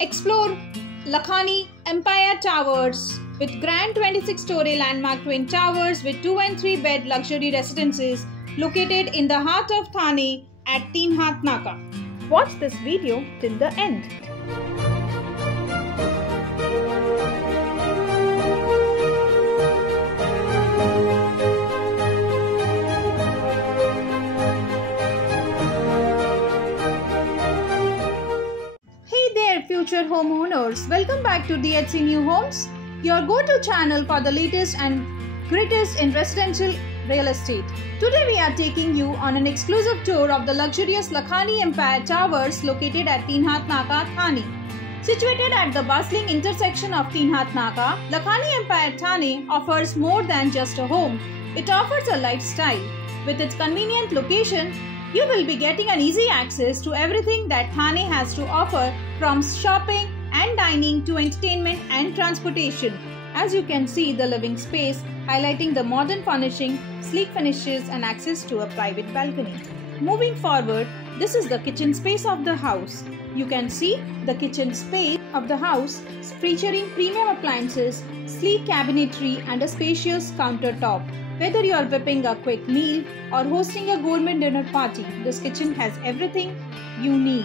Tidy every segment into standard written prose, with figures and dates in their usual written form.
Explore Lakhani Empire Towers with grand 26-story landmark twin towers with 2 and 3 bed luxury residences located in the heart of Thane at Thane, Naka. Watch this video till the end. Future homeowners, welcome back to BHK New Homes, your go-to channel for the latest and greatest in residential real estate. Today we are taking you on an exclusive tour of the luxurious Lakhani Empire Towers located at Thane, Naka, Thane. Situated at the bustling intersection of Thane, Naka, Lakhani Empire Thane offers more than just a home. It offers a lifestyle. With its convenient location, you will be getting an easy access to everything that Thane has to offer, from shopping and dining to entertainment and transportation. As you can see the living space, highlighting the modern furnishing, sleek finishes and access to a private balcony. Moving forward, this is the kitchen space of the house. You can see the kitchen space of the house featuring premium appliances, sleek cabinetry and a spacious countertop. Whether you are whipping a quick meal or hosting a gourmet dinner party, this kitchen has everything you need.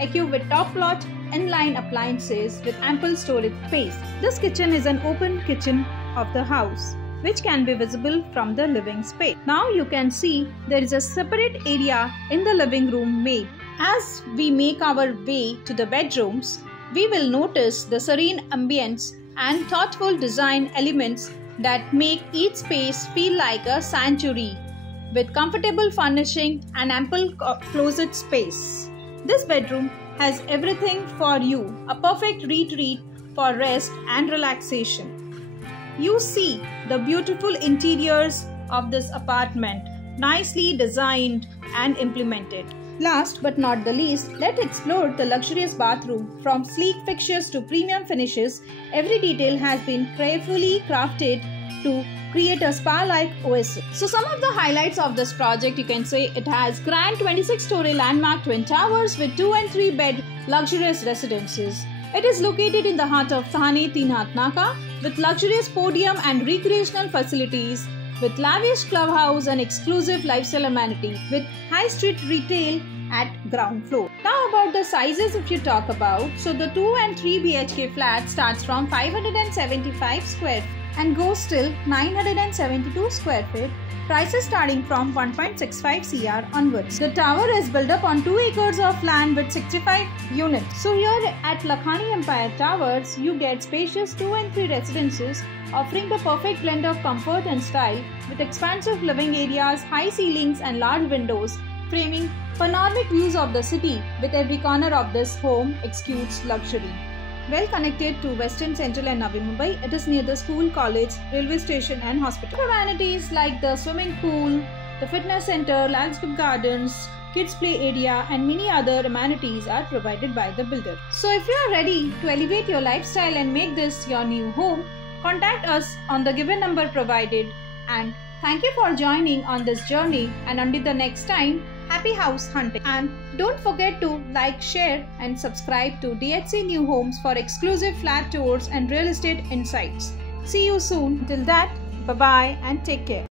Equipped with top-notch inline appliances with ample storage space. This kitchen is an open kitchen of the house, which can be visible from the living space. Now you can see there is a separate area in the living room made. As we make our way to the bedrooms, we will notice the serene ambience and thoughtful design elements that make each space feel like a sanctuary, with comfortable furnishing and ample closet space. This bedroom has everything for you, a perfect retreat for rest and relaxation. You see the beautiful interiors of this apartment, nicely designed and implemented. Last but not the least, let's explore the luxurious bathroom. From sleek fixtures to premium finishes, every detail has been carefully crafted to create a spa-like oasis. So some of the highlights of this project, you can say it has grand 26-story landmark twin towers with 2 and 3 bed luxurious residences. It is located in the heart of Thane, Naka, with luxurious podium and recreational facilities, with lavish clubhouse and exclusive lifestyle amenity, with high street retail at ground floor. Now about the sizes if you talk about, so the 2 and 3 BHK flat starts from 575 square feet and goes till 972 square feet, prices starting from 1.65 crore onwards. The tower is built up on 2 acres of land with 65 units. So here at Lakhani Empire Towers, you get spacious 2 and 3 residences offering the perfect blend of comfort and style, with expansive living areas, high ceilings and large windows framing panoramic views of the city. With every corner of this home exudes luxury. Well connected to Western, Central and Navi Mumbai, it is near the school, college, railway station and hospital. Amenities like the swimming pool, the fitness center, landscape gardens, kids play area and many other amenities are provided by the builder. So if you are ready to elevate your lifestyle and make this your new home, contact us on the given number provided. And thank you for joining on this journey, and until the next time, happy house hunting. And don't forget to like, share and subscribe to BHK New Homes for exclusive flat tours and real estate insights. See you soon. Till that, bye-bye and take care.